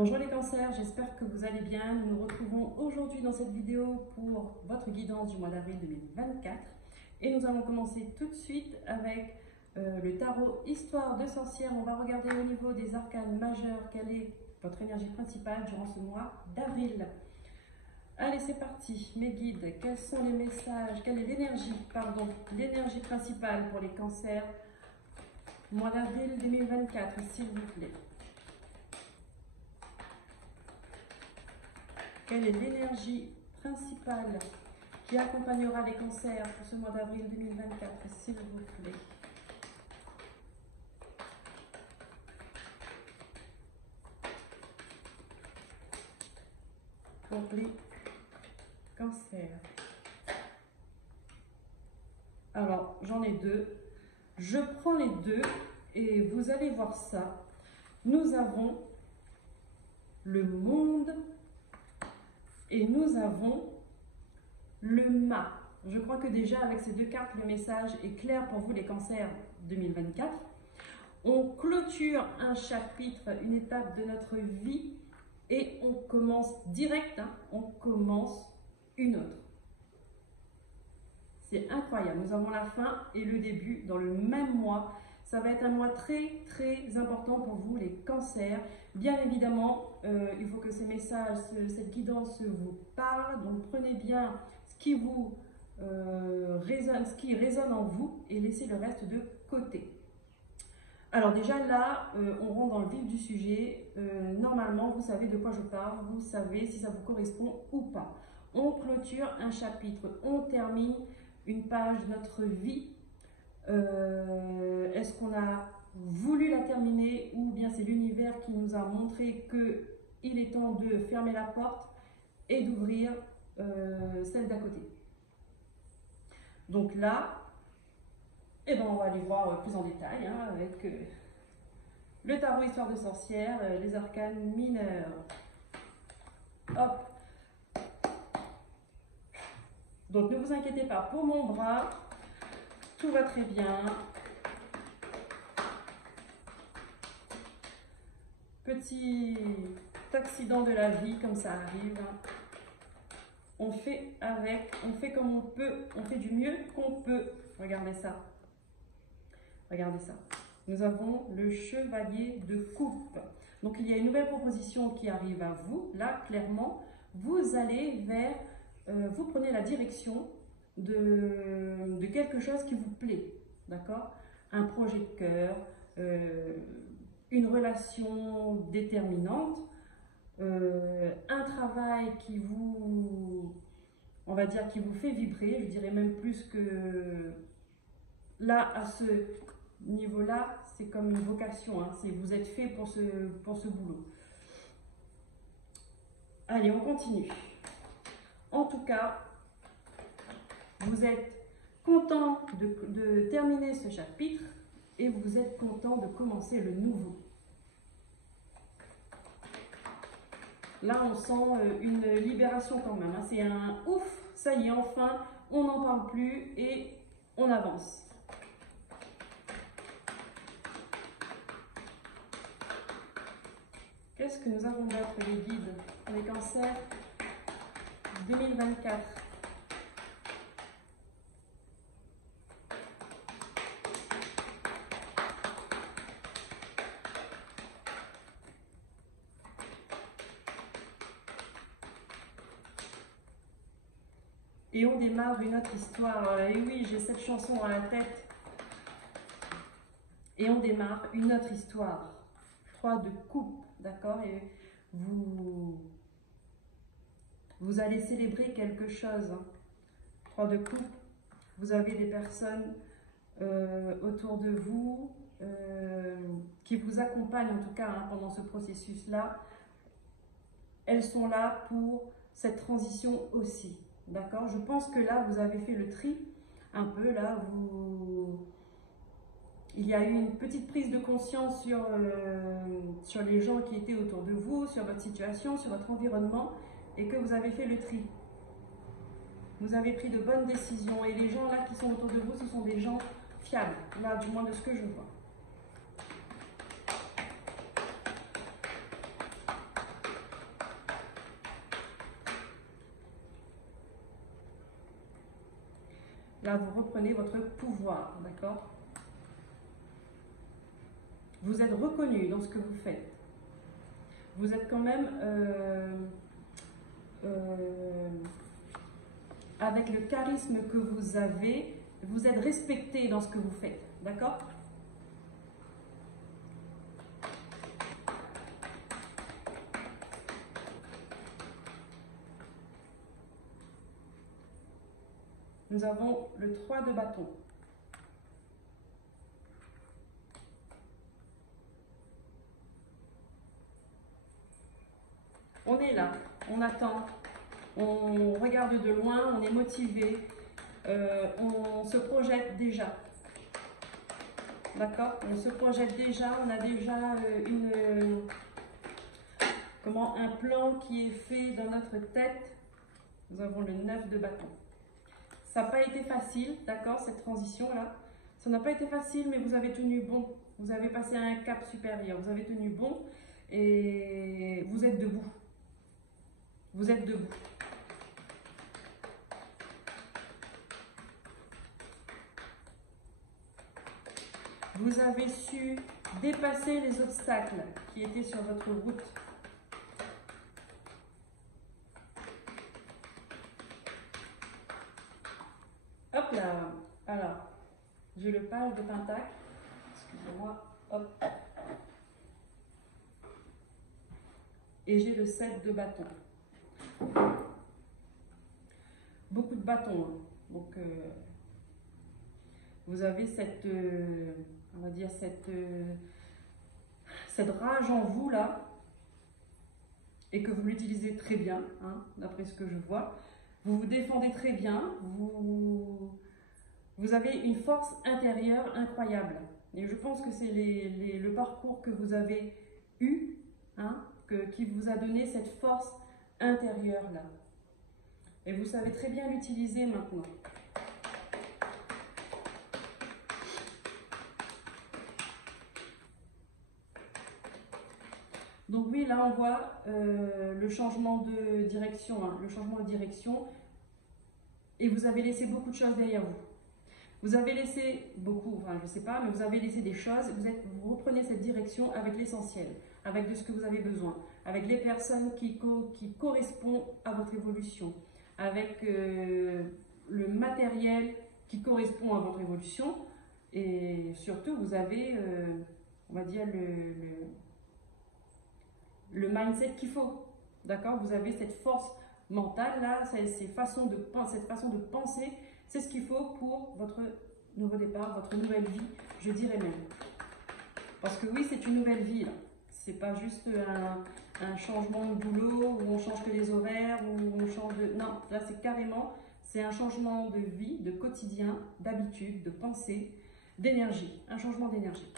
Bonjour les cancers, j'espère que vous allez bien. Nous nous retrouvons aujourd'hui dans cette vidéo pour votre guidance du mois d'avril 2024. Et nous allons commencer tout de suite avec le tarot Histoire de sorcière. On va regarder au niveau des arcanes majeurs quelle est votre énergie principale durant ce mois d'avril. Allez, c'est parti. Mes guides, quels sont les messages, quelle est l'énergie principale pour les cancers mois d'avril 2024, s'il vous plaît. Quelle est l'énergie principale qui accompagnera les cancers pour ce mois d'avril 2024, s'il vous plaît? Pour les cancers. Alors, j'en ai deux. Je prends les deux et vous allez voir ça. Nous avons le monde et nous avons le mât. Je crois que déjà avec ces deux cartes, le message est clair pour vous les cancers 2024. On clôture un chapitre, une étape de notre vie et on commence direct, on commence une autre. C'est incroyable, nous avons la fin et le début dans le même mois. Ça va être un mois très important pour vous les cancers. Bien évidemment, il faut que ces messages, cette guidance vous parle. Donc prenez bien ce qui vous résonne, ce qui résonne en vous et laissez le reste de côté. Alors déjà là, on rentre dans le vif du sujet. Normalement, vous savez de quoi je parle, vous savez si ça vous correspond ou pas. On clôture un chapitre, on termine une page de notre vie. Est-ce qu'on a voulu la terminer ou bien c'est l'univers qui nous a montré qu'il est temps de fermer la porte et d'ouvrir celle d'à côté. Donc là, eh ben, on va aller voir plus en détail avec le tarot Histoire de sorcière, les arcanes mineurs. Hop. Donc ne vous inquiétez pas pour mon bras. Tout va très bien. Petit accident de la vie, comme ça arrive. On fait avec, on fait comme on peut, on fait du mieux qu'on peut. Regardez ça. Regardez ça. Nous avons le chevalier de coupe. Donc il y a une nouvelle proposition qui arrive à vous. Là, clairement, vous allez vers, vous prenez la direction de quelque chose qui vous plaît, d'accord? Un projet de cœur, une relation déterminante, un travail qui vous, on va dire, qui vous fait vibrer, je dirais même plus que là, à ce niveau-là, c'est comme une vocation, vous êtes fait pour ce boulot. Allez, on continue. En tout cas, vous êtes content de terminer ce chapitre et vous êtes content de commencer le nouveau. Là, on sent une libération quand même. C'est un ouf, ça y est, enfin, on n'en parle plus et on avance. Qu'est-ce que nous avons d'autre, les guides, les cancers 2024? Et on démarre une autre histoire. Et oui, j'ai cette chanson dans la tête. Et on démarre une autre histoire. 3 de coupe, d'accord? Et vous allez célébrer quelque chose. 3 de coupe. Vous avez des personnes autour de vous qui vous accompagnent en tout cas pendant ce processus-là. Elles sont là pour cette transition aussi. D'accord? Je pense que là, vous avez fait le tri un peu. Là, il y a eu une petite prise de conscience sur les gens qui étaient autour de vous, sur votre situation, sur votre environnement, et que vous avez fait le tri. Vous avez pris de bonnes décisions. Et les gens là qui sont autour de vous, ce sont des gens fiables, là, du moins de ce que je vois. là, vous reprenez votre pouvoir, d'accord? Vous êtes reconnu dans ce que vous faites. Vous êtes quand même avec le charisme que vous avez, vous êtes respecté dans ce que vous faites, d'accord? Nous avons le 3 de bâton. On est là, on attend, on regarde de loin, on est motivé, on se projette déjà. D'accord? On se projette déjà, on a déjà un plan qui est fait dans notre tête. Nous avons le 9 de bâton. Ça n'a pas été facile, d'accord, cette transition-là. Ça n'a pas été facile, mais vous avez tenu bon. Vous avez passé à un cap supérieur. Vous avez tenu bon et vous êtes debout. Vous êtes debout. Vous avez su dépasser les obstacles qui étaient sur votre route. Hop là. Alors, j'ai le page de pentacle. Excusez-moi. Hop. Et j'ai le 7 de bâton. Beaucoup de bâtons. Hein. Donc, vous avez cette, on va dire, cette rage en vous là, et que vous l'utilisez très bien, hein, d'après ce que je vois. Vous vous défendez très bien, vous avez une force intérieure incroyable. Et je pense que c'est le parcours que vous avez eu, hein, qui vous a donné cette force intérieure là. Et vous savez très bien l'utiliser maintenant. Donc oui, là on voit le changement de direction, hein, le changement de direction. Et vous avez laissé beaucoup de choses derrière vous. Vous avez laissé beaucoup, enfin je ne sais pas, mais vous avez laissé des choses. Vous reprenez cette direction avec l'essentiel, avec de ce que vous avez besoin, avec les personnes qui correspondent à votre évolution, avec le matériel qui correspond à votre évolution. Et surtout, vous avez, on va dire, le mindset qu'il faut. D'accord? Vous avez cette force mentale là, cette façon de penser, c'est ce qu'il faut pour votre nouveau départ, votre nouvelle vie, je dirais même. Parce que oui, c'est une nouvelle vie là. C'est pas juste un changement de boulot où on change que les horaires, où on change de... Non, là c'est carrément, c'est un changement de vie, de quotidien, d'habitude, de pensée, d'énergie, un changement d'énergie.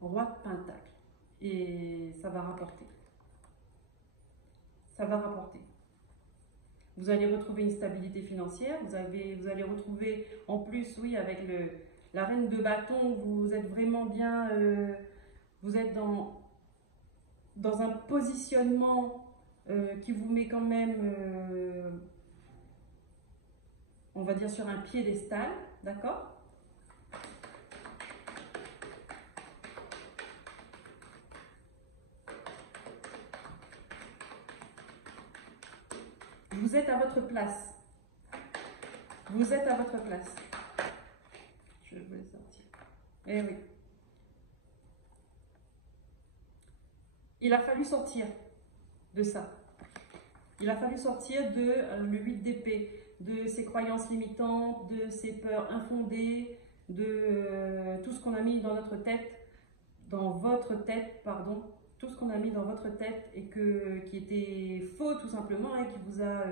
Roi de pentacle. Et ça va rapporter. Ça va rapporter. Vous allez retrouver une stabilité financière. Vous allez retrouver, en plus, oui, avec la reine de bâton, vous êtes vraiment bien... vous êtes dans un positionnement qui vous met quand même, on va dire, sur un piédestal. D'accord ? Vous êtes à votre place. Vous êtes à votre place. Je voulais sortir. Eh oui. Il a fallu sortir de ça. Il a fallu sortir de le 8 d'épée, de ces croyances limitantes, de ces peurs infondées, de tout ce qu'on a mis dans notre tête, dans votre tête, pardon, tout ce qu'on a mis dans votre tête et qui était faux tout simplement et qui vous a,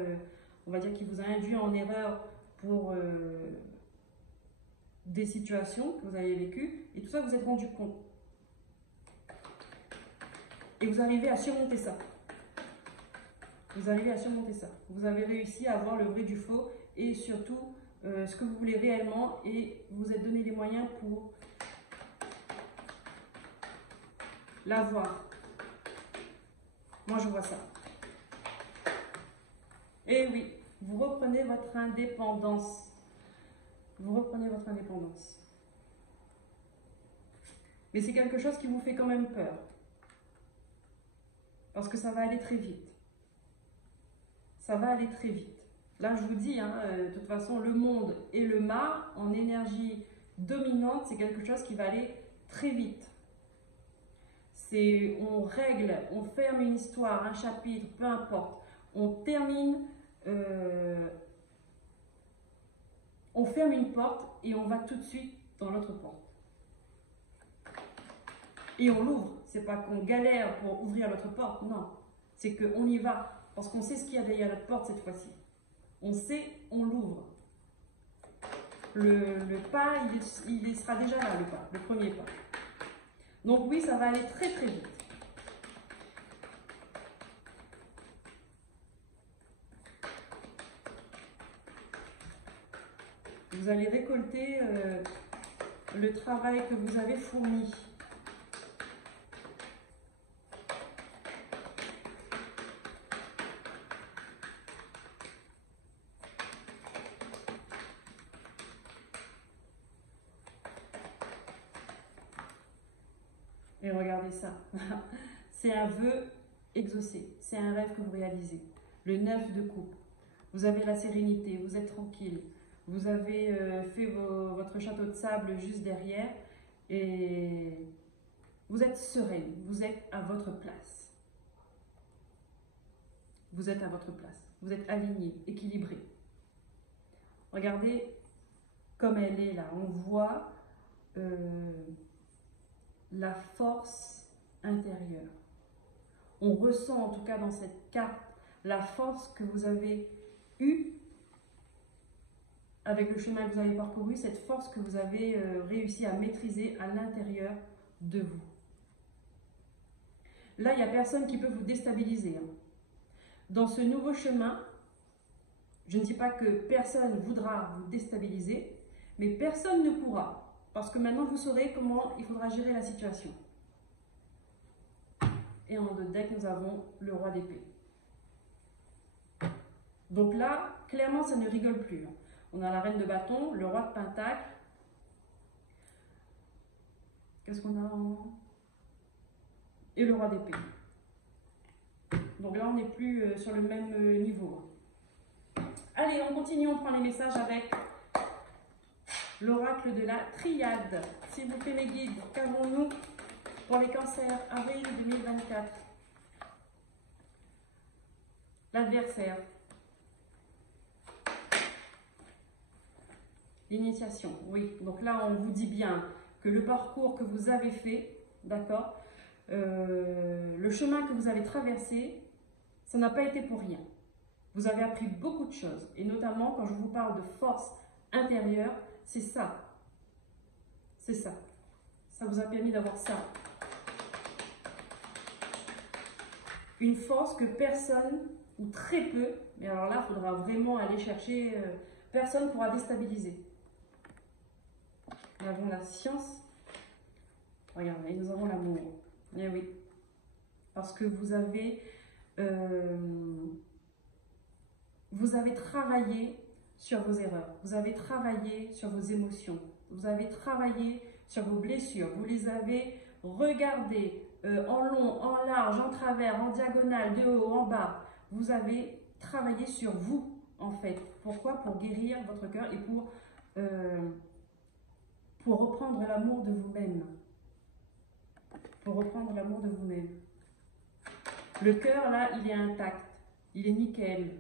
on va dire, qui vous a induit en erreur pour des situations que vous avez vécues, et tout ça vous êtes rendu compte. Et vous arrivez à surmonter ça. Vous arrivez à surmonter ça. Vous avez réussi à voir le vrai du faux et surtout ce que vous voulez réellement, et vous vous êtes donné les moyens pour l'avoir. Moi, je vois ça. Et oui, vous reprenez votre indépendance. Vous reprenez votre indépendance. Mais c'est quelque chose qui vous fait quand même peur. Parce que ça va aller très vite. Ça va aller très vite. Là, je vous dis, hein, de toute façon, le monde et le mât, en énergie dominante, c'est quelque chose qui va aller très vite. On règle, on ferme une histoire, un chapitre, peu importe. On termine, on ferme une porte et on va tout de suite dans l'autre porte. Et on l'ouvre. C'est pas qu'on galère pour ouvrir l'autre porte, non. C'est qu'on y va, parce qu'on sait ce qu'il y a derrière l'autre porte cette fois-ci. On sait, on l'ouvre. Le pas, il sera déjà là, le pas, le premier pas. Donc oui, ça va aller très très vite. Vous allez récolter le travail que vous avez fourni. Et regardez ça. C'est un vœu exaucé. C'est un rêve que vous réalisez. Le 9 de coupe. Vous avez la sérénité, vous êtes tranquille. Vous avez fait votre château de sable juste derrière et vous êtes sereine, vous êtes à votre place. Vous êtes à votre place, vous êtes aligné, équilibré. Regardez comme elle est là, on voit la force intérieure. On ressent en tout cas dans cette carte la force que vous avez eue avec le chemin que vous avez parcouru, cette force que vous avez réussi à maîtriser à l'intérieur de vous. Là, il n'y a personne qui peut vous déstabiliser. Dans ce nouveau chemin, je ne dis pas que personne voudra vous déstabiliser, mais personne ne pourra. Parce que maintenant, vous saurez comment il faudra gérer la situation. Et en deux deck, nous avons le roi d'épée. Donc là, clairement, ça ne rigole plus. On a la reine de bâton, le roi de pentacle. Qu'est-ce qu'on a et le roi d'épée. Donc là, on n'est plus sur le même niveau. Allez, on continue, on prend les messages avec l'oracle de la triade. S'il vous plaît, mes guides, qu'avons-nous pour les cancers, avril 2024? L'adversaire. L'initiation, oui. Donc là, on vous dit bien que le parcours que vous avez fait, d'accord, le chemin que vous avez traversé, ça n'a pas été pour rien. Vous avez appris beaucoup de choses. Et notamment, quand je vous parle de force intérieure, c'est ça. C'est ça. Ça vous a permis d'avoir ça. Une force que personne, ou très peu, mais alors là, il faudra vraiment aller chercher, personne ne pourra déstabiliser. Nous avons la science. Regardez, nous avons l'amour. Eh oui. Parce que vous avez travaillé sur vos erreurs. Vous avez travaillé sur vos émotions. Vous avez travaillé sur vos blessures. Vous les avez regardées en long, en large, en travers, en diagonale, de haut, en bas. Vous avez travaillé sur vous, en fait. Pourquoi? Pour guérir votre cœur et pour reprendre l'amour de vous-même. Pour reprendre l'amour de vous-même. Le cœur, là, il est intact. Il est nickel.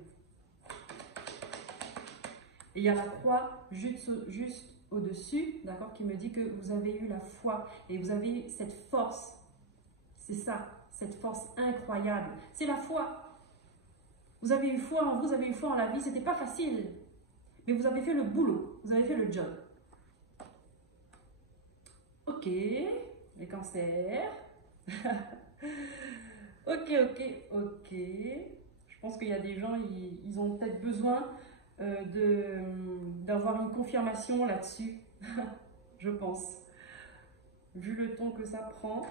Et il y a la croix juste au-dessus, d'accord, qui me dit que vous avez eu la foi et vous avez eu cette force. C'est ça, cette force incroyable. C'est la foi. Vous avez eu foi en vous, vous avez eu foi en la vie. C'était pas facile, mais vous avez fait le boulot, vous avez fait le job. Ok, les cancers. Ok. Je pense qu'il y a des gens, ils ont peut-être besoin d'avoir une confirmation là-dessus. Je pense. Vu le ton que ça prend.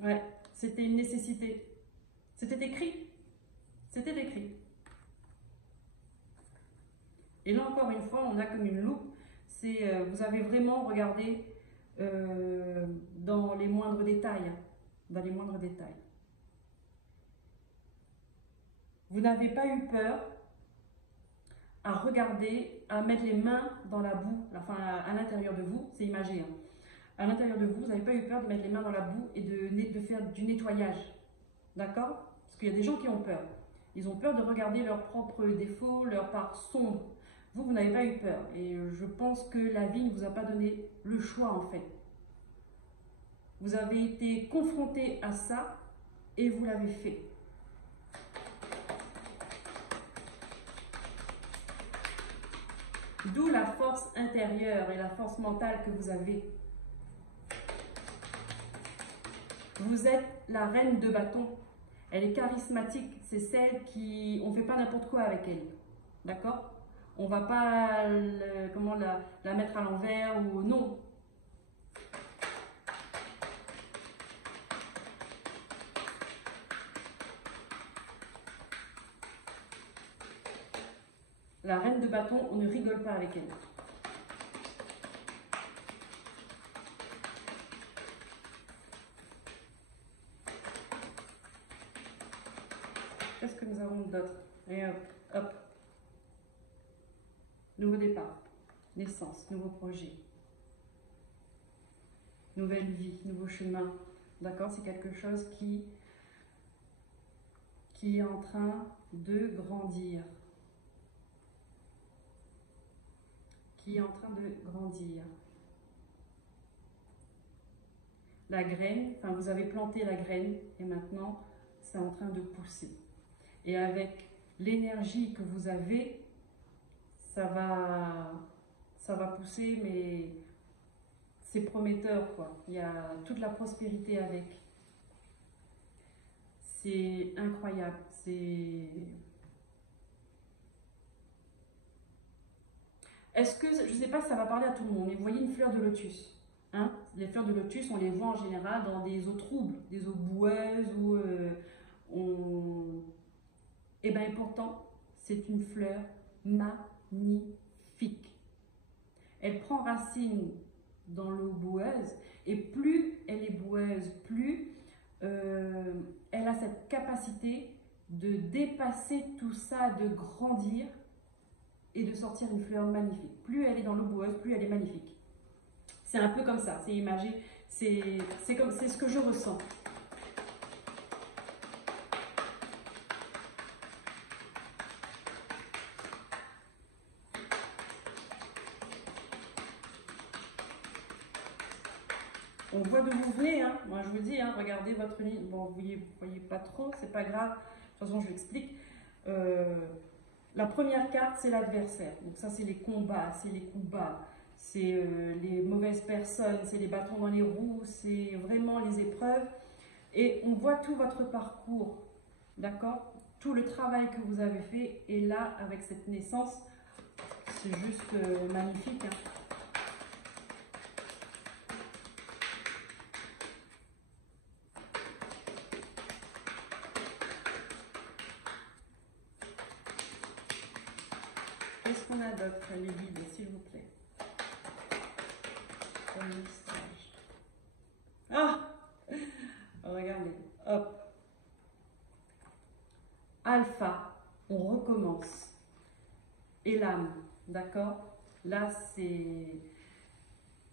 Ouais, C'était une nécessité. C'était écrit. C'était écrit. Et là, encore une fois, on a comme une loupe. Vous avez vraiment regardé dans les moindres détails. Dans les moindres détails. Vous n'avez pas eu peur à regarder, à mettre les mains dans la boue, enfin à l'intérieur de vous, c'est imagé. Hein. À l'intérieur de vous, vous n'avez pas eu peur de mettre les mains dans la boue et de faire du nettoyage. D'accord? Parce qu'il y a des gens qui ont peur. Ils ont peur de regarder leurs propres défauts, leurs parts sombres. Vous n'avez pas eu peur. Et je pense que la vie ne vous a pas donné le choix en fait. Vous avez été confronté à ça et vous l'avez fait. D'où la force intérieure et la force mentale que vous avez. Vous êtes la reine de bâton. Elle est charismatique. C'est celle qui... On ne fait pas n'importe quoi avec elle. D'accord? On ne va pas la mettre à l'envers ou non. La reine de bâton, on ne rigole pas avec elle. Qu'est-ce que nous avons d'autre? Et hop, hop. Nouveau départ, naissance, nouveau projet, nouvelle vie, nouveau chemin. D'accord? C'est quelque chose qui est en train de grandir. Qui est en train de grandir. La graine, enfin vous avez planté la graine et maintenant c'est en train de pousser. Et avec l'énergie que vous avez, ça va pousser, mais c'est prometteur quoi. Il y a toute la prospérité avec. C'est incroyable, Est-ce que, je ne sais pas si ça va parler à tout le monde, mais vous voyez une fleur de lotus. Hein? Les fleurs de lotus, on les voit en général dans des eaux troubles, des eaux boueuses ou Eh bien, pourtant, c'est une fleur magnifique. Elle prend racine dans l'eau boueuse et plus elle est boueuse, plus elle a cette capacité de dépasser tout ça, de grandir et de sortir une fleur magnifique. Plus elle est dans l'eau boueuse, plus elle est magnifique. C'est un peu comme ça, c'est imagé, c'est ce que je ressens. On voit d'où vous venez, hein. Moi je vous dis, hein, regardez votre ligne. Bon, vous voyez pas trop, c'est pas grave. De toute façon, je vous explique. La première carte, c'est l'adversaire. Donc ça, c'est les combats, c'est les coups bas, c'est les mauvaises personnes, c'est les bâtons dans les roues, c'est vraiment les épreuves. Et on voit tout votre parcours, d'accord? Tout le travail que vous avez fait. Et là, avec cette naissance, c'est juste magnifique, hein. Qu'est-ce qu'on a d'autre, les guides, s'il vous plaît? Ah! Regardez, hop. Alpha, on recommence. Et l'âme, d'accord? Là, c'est...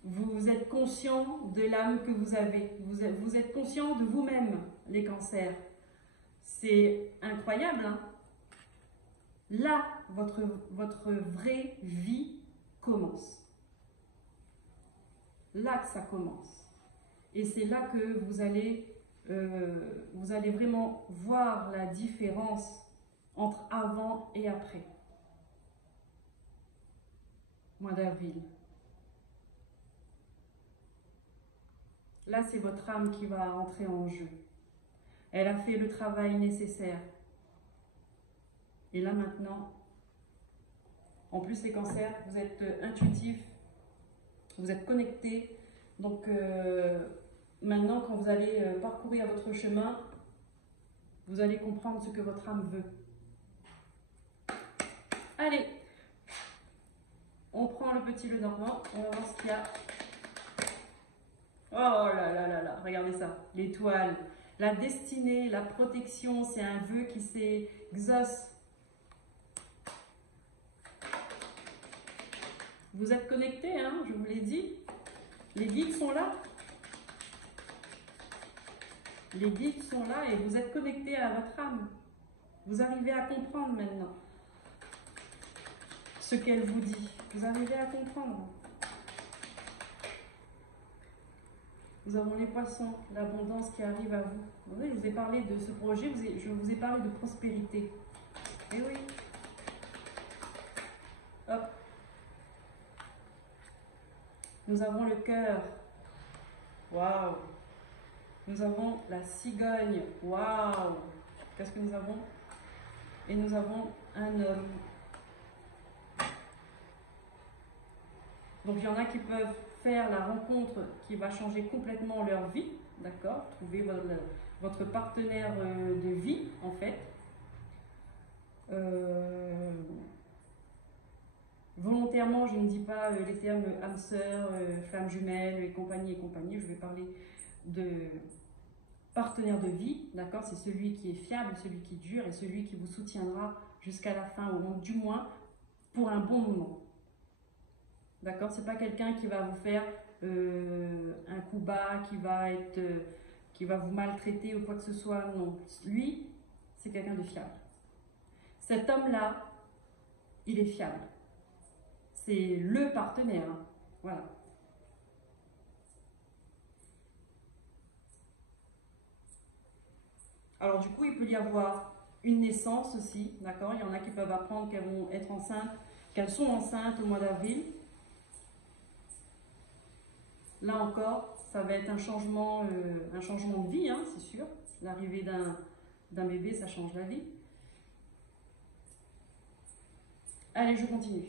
Vous êtes conscient de l'âme que vous avez. Vous êtes conscient de vous-même, les cancers. C'est incroyable, hein? Là, votre vraie vie commence. Là que ça commence. Et c'est là que vous allez vraiment voir la différence entre avant et après. Mois d'avril. Là, c'est votre âme qui va entrer en jeu. Elle a fait le travail nécessaire. Et là maintenant, en plus les cancers, vous êtes intuitifs, vous êtes connectés, donc maintenant, quand vous allez parcourir votre chemin, vous allez comprendre ce que votre âme veut. Allez, on prend le petit Lenormand, on va voir ce qu'il y a. Oh là là là là, regardez ça, l'étoile, la destinée, la protection, c'est un vœu qui s'exauce. Vous êtes connectés, hein, je vous l'ai dit. Les guides sont là. Les guides sont là et vous êtes connectés à votre âme. Vous arrivez à comprendre maintenant ce qu'elle vous dit. Vous arrivez à comprendre. Nous avons les poissons, l'abondance qui arrive à vous. Vous voyez, je vous ai parlé de ce projet, je vous ai parlé de prospérité. Eh oui. Hop. Nous avons le cœur. Waouh. Nous avons la cigogne. Waouh. Qu'est-ce que nous avons? Et nous avons un homme. Donc il y en a qui peuvent faire la rencontre qui va changer complètement leur vie, d'accord? Trouver votre partenaire de vie, en fait. Volontairement, je ne dis pas les termes âme sœur, flamme jumelle et compagnie. Je vais parler de partenaire de vie, d'accord? C'est celui qui est fiable, celui qui dure et celui qui vous soutiendra jusqu'à la fin, du moins pour un bon moment. D'accord? C'est pas quelqu'un qui va vous faire un coup bas, qui va vous maltraiter ou quoi que ce soit. Non. Lui, c'est quelqu'un de fiable. Cet homme-là, il est fiable. C'est le partenaire. Hein. Voilà. Alors du coup, il peut y avoir une naissance aussi. D'accord? Il y en a qui peuvent apprendre qu'elles vont être enceintes, qu'elles sont enceintes au mois d'avril. Là encore, ça va être un changement de vie, hein, c'est sûr. L'arrivée d'un bébé, ça change la vie. Allez, je continue.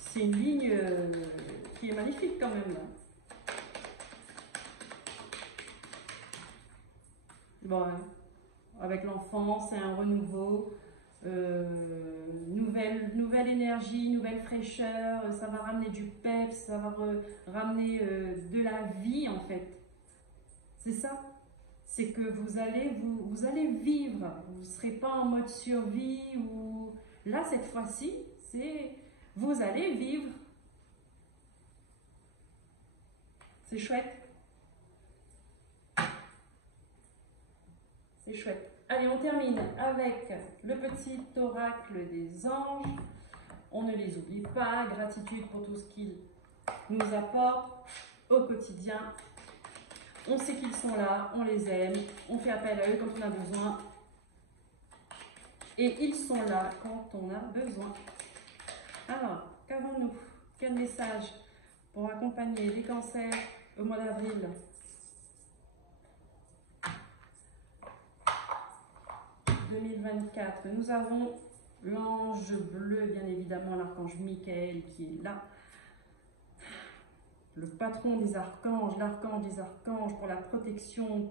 C'est une ligne qui est magnifique quand même. Là. Bon, avec l'enfant, c'est un renouveau. Nouvelle énergie, nouvelle fraîcheur, ça va ramener du peps, ça va ramener de la vie en fait. C'est ça. C'est que vous allez vivre. Vous ne serez pas en mode survie ou là cette fois-ci, c'est vous allez vivre. C'est chouette. C'est chouette. Allez, on termine avec le petit oracle des anges. On ne les oublie pas. Gratitude pour tout ce qu'ils nous apportent au quotidien. On sait qu'ils sont là, on les aime, on fait appel à eux quand on a besoin. Et ils sont là quand on a besoin. Alors, qu'avons-nous? Quel message pour accompagner les cancers au mois d'avril? Nous avons l'ange bleu, bien évidemment, l'archange Michael qui est là. Le patron des archanges, l'archange des archanges pour la protection,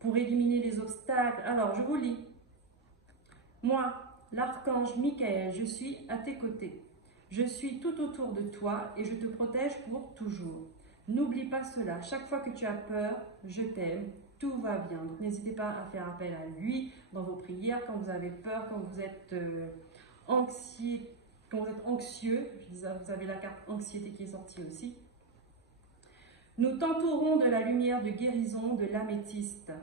pour éliminer les obstacles. Alors, je vous lis. Moi, l'archange Michael, je suis à tes côtés. Je suis tout autour de toi et je te protège pour toujours. N'oublie pas cela. Chaque fois que tu as peur, je t'aime. Tout va bien. Donc, n'hésitez pas à faire appel à lui dans vos prières quand vous avez peur, quand vous êtes anxieux. Vous avez la carte anxiété qui est sortie aussi. Nous t'entourons de la lumière de guérison de l'améthyste.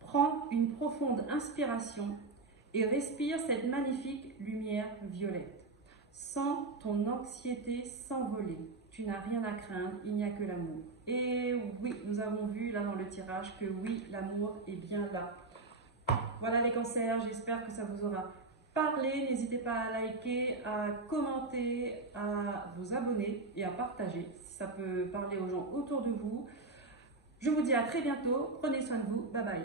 Prends une profonde inspiration et respire cette magnifique lumière violette. Sens ton anxiété s'envoler. Tu n'as rien à craindre, il n'y a que l'amour. Et oui, nous avons vu là dans le tirage que oui, l'amour est bien là. Voilà les cancers, j'espère que ça vous aura parlé. N'hésitez pas à liker, à commenter, à vous abonner et à partager si ça peut parler aux gens autour de vous. Je vous dis à très bientôt, prenez soin de vous, bye bye.